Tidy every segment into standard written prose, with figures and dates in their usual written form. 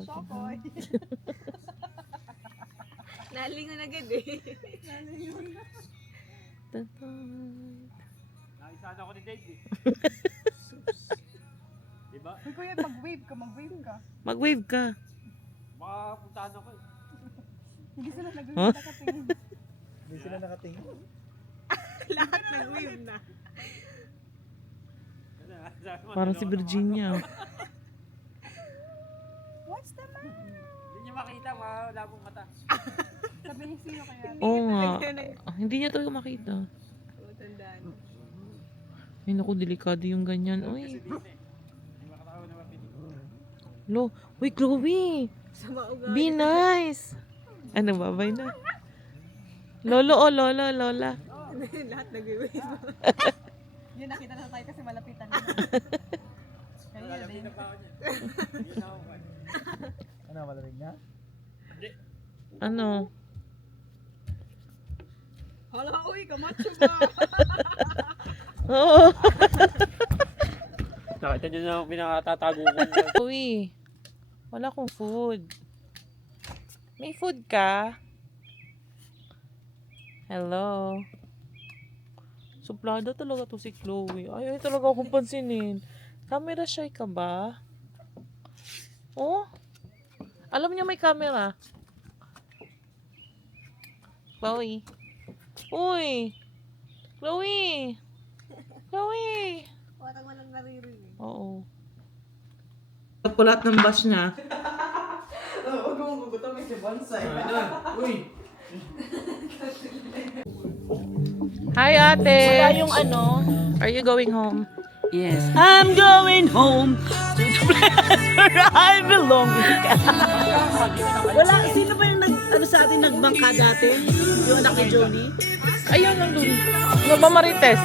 Sokoy. Nalingon agad eh. Nalingon na. Nakisaan ako ni Dave eh. Diba? Uy, kuya, mag-wave ka. Mag-wave ka. Makapuntahan ako eh. Hindi sila nag-wave Huh? nakatingin. Hindi sila nakatingin. Lahat nag-wave na. Parang si Virginia. What's the matter? Hindi niya makita, wala akong mata. Sabi ni sino kaya? Oo nga. Hindi niya talaga makita. Tandaan. Ay naku, delikado yung ganyan. Kasi Uy. din eh. Hindi makatawa na mapinig. Lo. Uy, Chloe. Sama ugali. Be nice. Ano, babay na. Lolo o lola, lola. Lahat nag-wave. Yun, nakita na tayo kasi malapitan. Kaya Lalapit din. na pa ako niya. Hindi na ako kan. Ano, malamig na? Ano? Hala, uy, kamacho ba? Oo. Nakita niyo na pinakatatago ko. Uy. Wala akong food. May food ka? Hello? Suplada talaga to si Chloe. Ay talaga akong pansinin. Camera shy ka ba? Oh? Alam niya may camera. Chloe. Uy! Chloe! Chloe! Parang walang naririnig. Oo. Pulat ng bus niya. Huwag mong gugutom si Bonsai. Uy! Hi, ate! Wala yung ano. Are you going home? Yes. I'm going home to the place where I belong. Wala, sino ba yung sa atin nagbangka dati? Yung anak ni Johnny? Ayun, nandun. Mama Marites.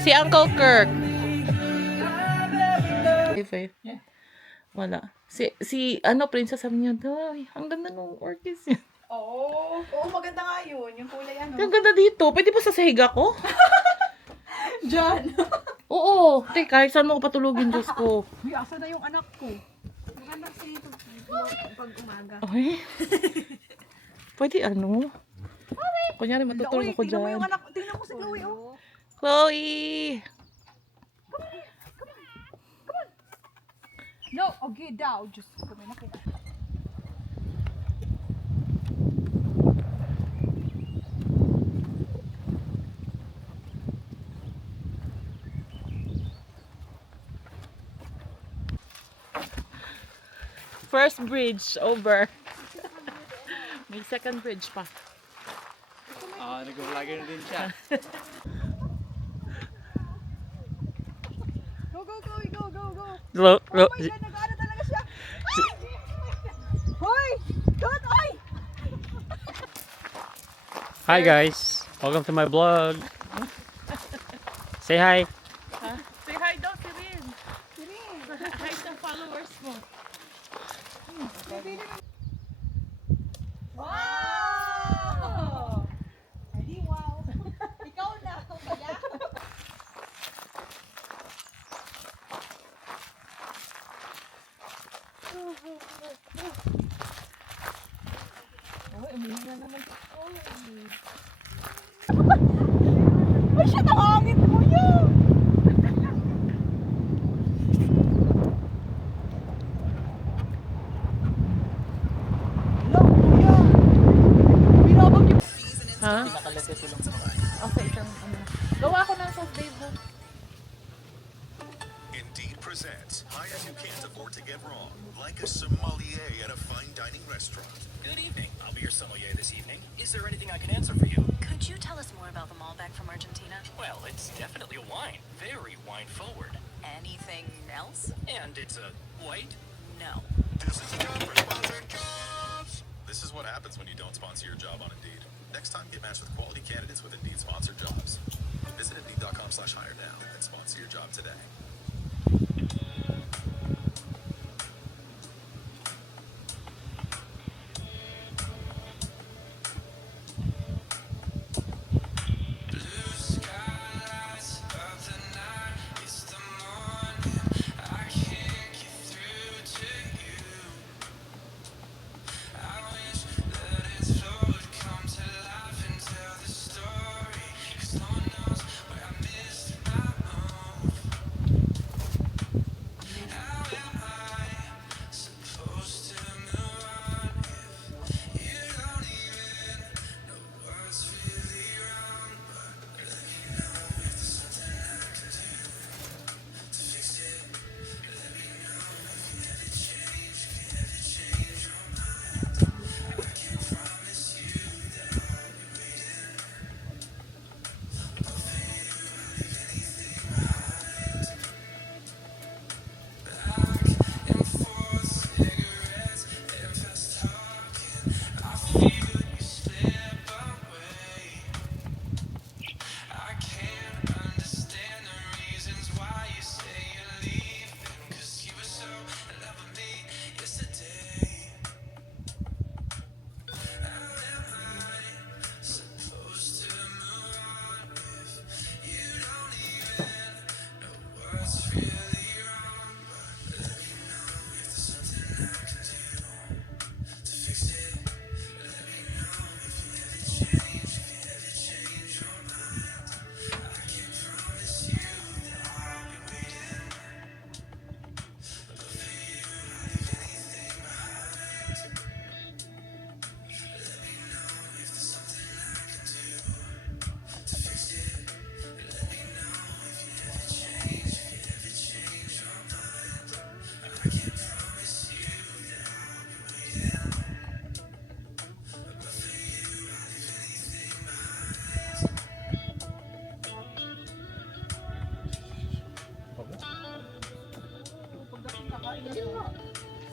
Si Uncle Kirk. Yeah. Wala. Si Princess sabi niya, "Day, ang ganda ng orchestra." Oo, maganda nga yun. Yung kulay ano. Ang ganda dito. Pwede ba sa sahig ako? Diyan. Oo. Te, kahit saan mo ko patulugin, Diyos ko. Uy, asa na yung anak ko? Maganda kasi ito pag umaga. Ay. Pwede ano? Kunyari matutulog ako Tingnan mo yung dyan. anak. Tingnan mo si Chloe, oh. Chloe! No, okay daw. Just kami na kita. First bridge over. May second bridge pa. Nag-vlogger din siya. Go, go, go, go, go, go. Lo, Oh my God, nag-ano talaga siya. Hoy! Don't, oy! Hi guys! Welcome to my vlog. Say hi. Say hi daw si Rin. Hi sa followers mo. Wow! Ay, wow. Ikaw na, kaya? Oh, umihinga na naman. Ay, siya nakangit mo yun! Hello, kuya! Binabag yung... Ha? Okay, isang ano. Gawa ko ng sauce, babe. Ha? Indeed presents hires you can't afford to get wrong, like a sommelier at a fine dining restaurant. Good evening. I'll be your sommelier this evening. Is there anything I can answer for you? Could you tell us more about the Malbec from Argentina? Well, it's definitely a wine. Very wine forward. Anything else? And it's a white. No. This is time for sponsored jobs. This is what happens when you don't sponsor your job on Indeed. Next time, get matched with quality candidates with Indeed sponsored jobs. Visit Indeed.com/hire now and sponsor your job today.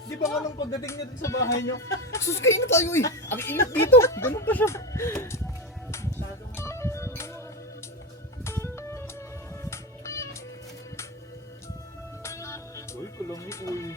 Di ba nga nung pagdating niya dun sa bahay niyo, sus kayo na tayo eh. Ang init dito. Ganun pa siya. Uy, kulami uy.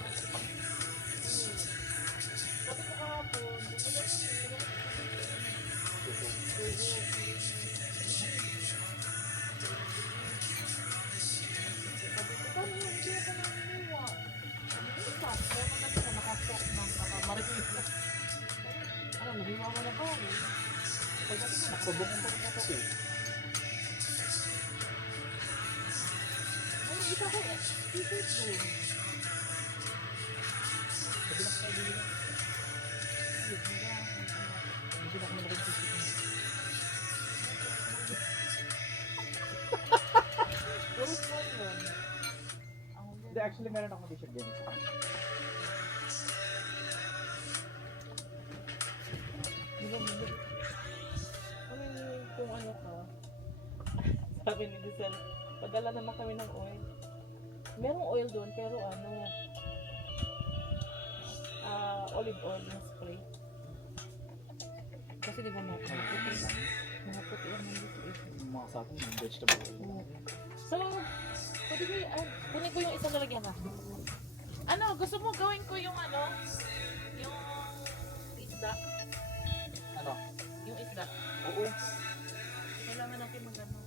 Hindi, actually meron akong t-shirt din. Kung ano ka, sabi ni Giselle, padala naman kami ng oil. Merong oil doon, pero ano, olive oil na spray. Kasi di ba mga puti yan nandito eh. Mga sa akin, yung vegetable. So, pwede ko kunin ko yung isang lalagyan na. Ano, gusto mo gawin ko yung ano? Yung isda? Ano? Yung isda. Oo. Kailangan natin mag-ano.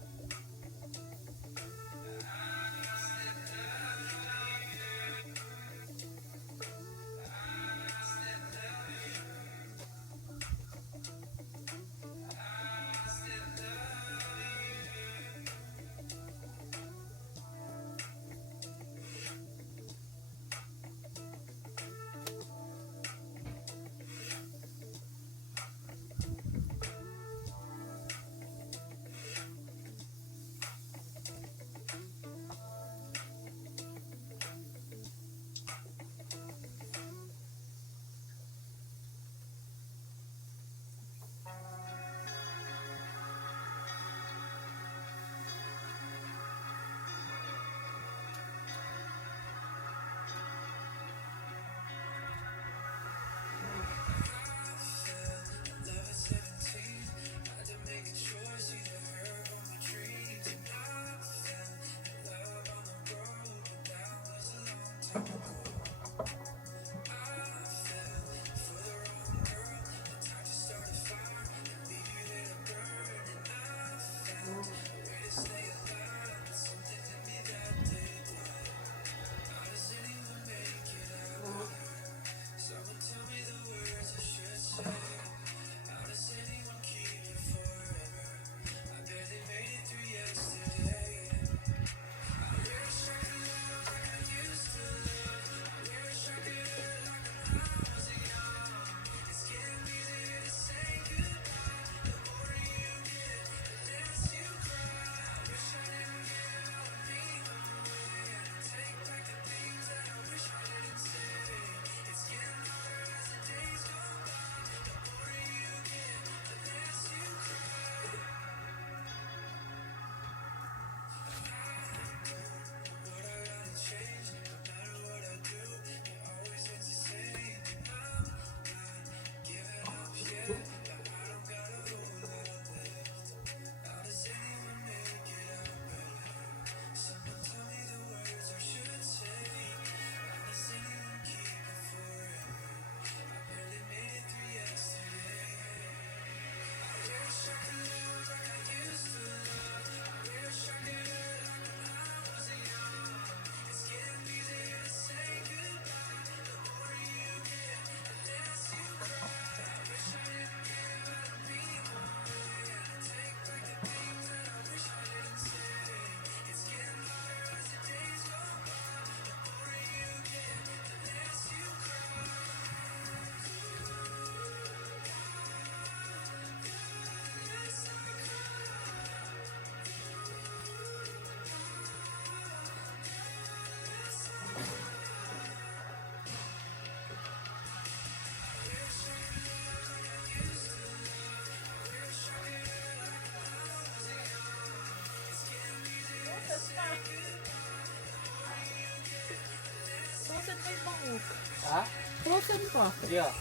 Frozen pa yung bangus. Ha? Frozen pa. Yeah.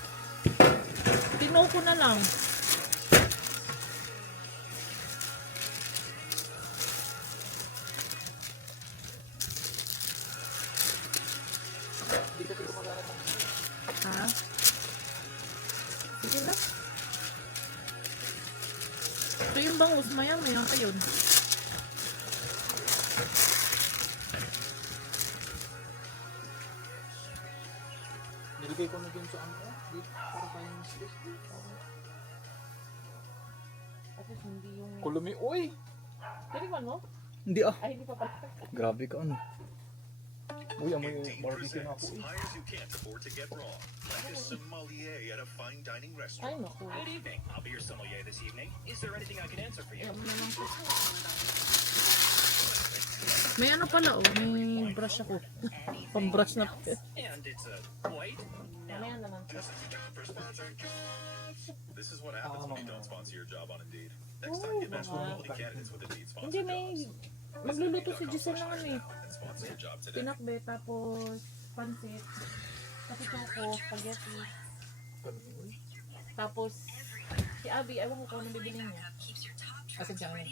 Tinaw ko na lang. Ha? Sige lang. Ito yung bangus. Maya pa yun. Nilagay ko na dun sa ano. Dito, para tayong space. Tapos hindi yung... Kulumi, uy! Tiniman mo? Hindi ah. Ay, hindi pa pala. Grabe ka ano. Uy, amoy barbecue na ako. Hires you can't afford to get wrong. Like a sommelier at a fine dining Ay, restaurant. naku. Good evening. I'll be your sommelier this evening. Is there anything I can answer for you? Ayan mo na lang po. May ano pala oh, may brush ako. Pang-brush na. And it's a white. Mamaya naman po. This is what happens when you don't sponsor your job on Indeed. Next time, get matched with quality candidates with Indeed Hindi, sponsored may jobs. magluluto si Giselle ng ano eh. And sponsor your job today. Tinakbe, tapos pansit, tapos choco, spaghetti. Tapos, si Abby, ewan ko kung ano bibili niya. Asan siya ano?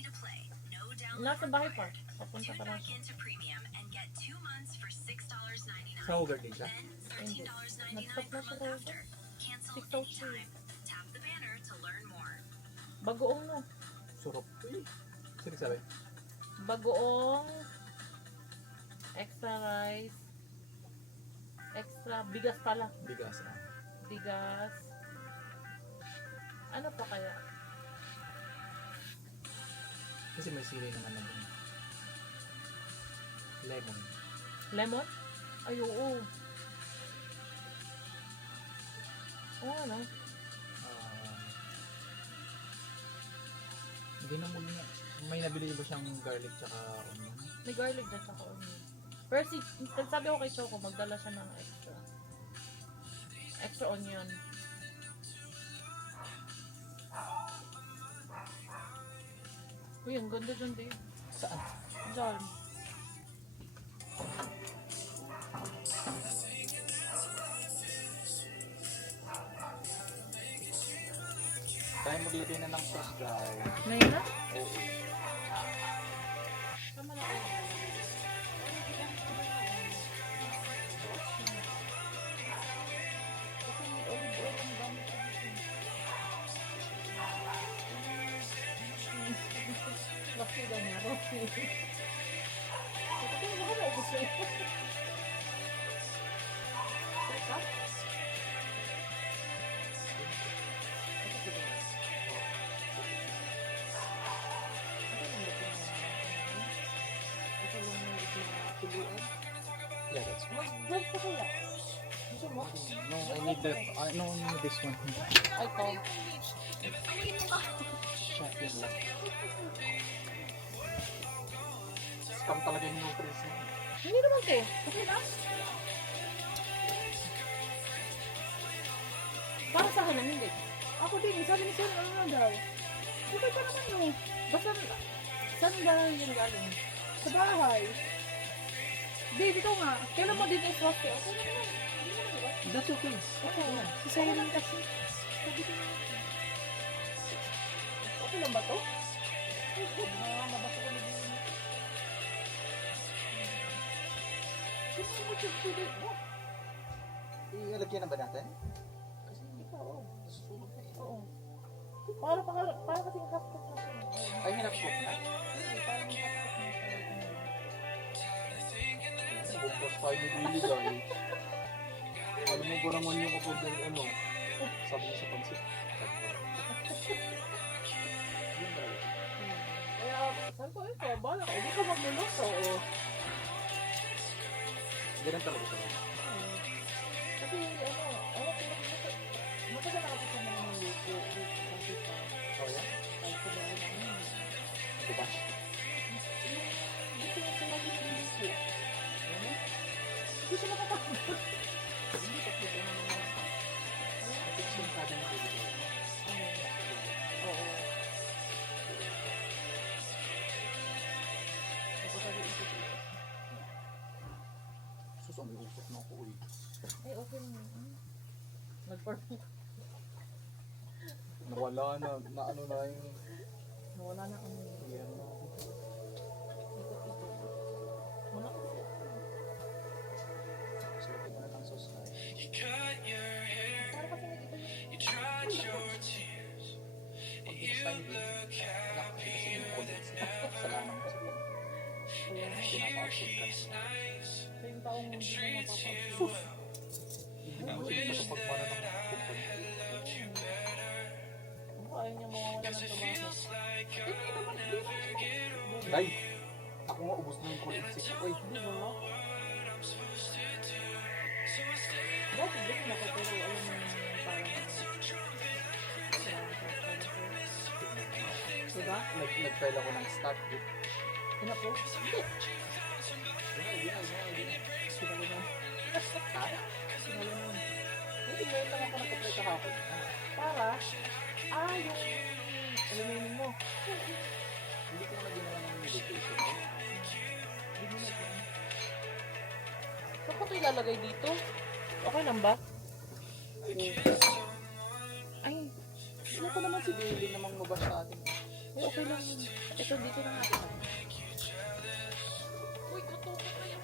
Nasa bahay pa. Papunta pa lang. Sa Hogar din siya? Hindi. Nag-stop na siya daw. 6:03. Bagoong no. Surop. Uy! Sino sabi? Bagoong, extra rice, extra bigas pala. Bigas ah. Bigas. Ano pa kaya? Kasi may sili naman na dun. Lemon. Lemon? Ay, oo. Oo, ano? Hindi na muna. May nabili ba siyang garlic tsaka onion? May garlic na sa onion. Pero sabi ko kay Choco, magdala siya ng extra. Extra onion. Uy, ang ganda dyan din. Saan? Dyan. Tayo maglagay na ng sauce guys. Ngayon na? Oo. Tama na kayo. Kasi may olive oil ang dami ko dito. Bakit ganyan ako? Kasi baka naubos na yun. Teka? Yeah, that's one. Mag-vlog pa kaya? Gusto mo? No, I need the, no, I need this one. Ay, ko. Shot yun lang. Scam talaga yung nutrients na. Hindi naman ko. Okay na? Para sa akin, hindi. Ako din, sabi ni Sir, ano na daw? Okay pa naman no. Basta, saan ba yung galing? Sa bahay. Di, dito nga. Kailan mo dito yung swasti? Okay na naman. Hindi naman, diba? That's okay. Okay na. Si Siren kasi. Sabi ko naman. Okay lang ba to? Mabasa ko na din. Gusto mo chug-chugin mo? Ilalagyan na ba natin? Kasi hindi pa, oo. Oo. Para kasing half-cook na siya. Ay, hinap-cook na. Hindi, parang half-cook na siya. Bukas tayo ni Billy guys. Alam mo ba naman yung kapag ano? Sabi niya sa pansit. Yun ba? Kaya, sabi ko, ito, bala ka. Hindi ka magluluto, oo. Ganun talaga siya. Kasi, matagal na kasi sa mga luto. Kasi pa, Oh, yeah? kahit sa bahay namin. Bukas. Gusto niya sa mga luto. Ano? Hindi siya makapagod. Hindi pa pwede na mga Kasi gusto yung sabi niya Billy. oo. Kasi sabi ito. puso, may usok na ako eh. Ay, okay na. Nag-perfect. Nawala na ano na yung... Wala na ano. Yan na. Wala ko. Sulapin na lang sa slide. Para kasi nag-iba yung... Pag next time din, nakakita sa mga ulit. Salamat kasi yan. Pinapasok ka. Sa yung taong hindi mo mapapapos. Hindi na ulit sa pagpara ng kupon. Ano, ayaw niya mawawala ng trabaho. Hindi naman, Day, ako nga ubos na yung kulit ko eh. Di ba? Dati din ako, pero alam mo yung parang... Diba? Nag-file ako ng start book. Ina po? Hindi. Sinalo na. Sinalo na. Hindi, ngayon lang ako nag-apply kahapon. Para? Yung... Alam mo. Hindi ko na ginawa ng medication. Hindi mo na po. Saan ko ito ilalagay dito? Okay lang ba? Ay, Ano ko naman si Bailey namang mabash sa atin. ay, okay lang yun. Ito, dito na natin. Uy, tutok na yun.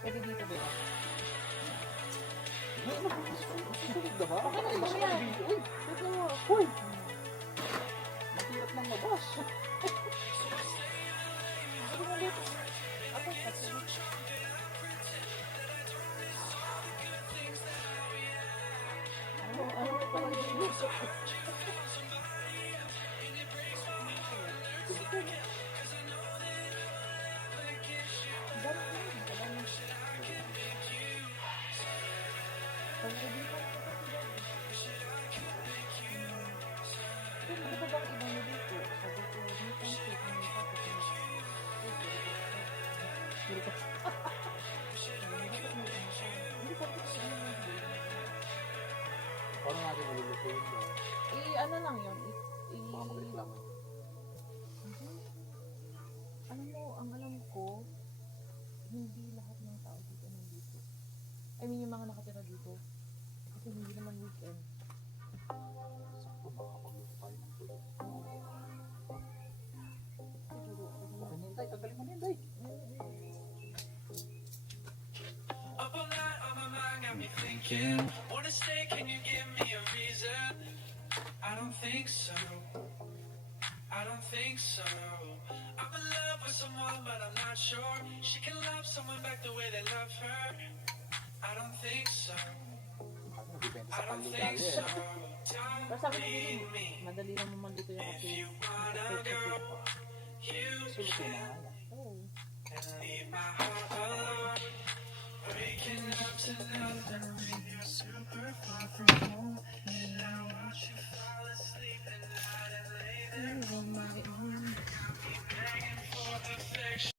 Pwede dito, di ba? Susunod na ba? Okay lang ba yan? Uy, ito. Uy! Mahirap nang mabash. Ano mo dito? Ako, kasi. Ano pa lang dito? Ano ba bang iba niyo dito? Sabi ko, may pansit, may tapos, hindi ko kasi ano lang yun. Paano natin malulutuin mo? Ano lang yun? Baka magreklamo. Alam mo, ang alam ko, hindi lahat ng tao dito nandito. I mean, yung mga nakatira dito. Kasi hindi naman weekend. Sakto, makakapagluto tayo ng tulog. Siguro, Okay, Ninday. Tagalin mo, Ninday. Up all night on my mind, got me thinking. Wanna stay, can you give me a reason? I don't think so. I don't think so. I'm in love with someone, but I'm not sure she can love someone back the way they love her. I don't think so. Ano, depende I sa don't kaligaw think eh. so. pero Don't sabi ko leave dito, me. madali lang naman dito yung If kasi. you wanna go, you Sulutin na can. nga yan. Oh. And leave my heart alone. Waking up to nothing when you're super far from home. And I watch you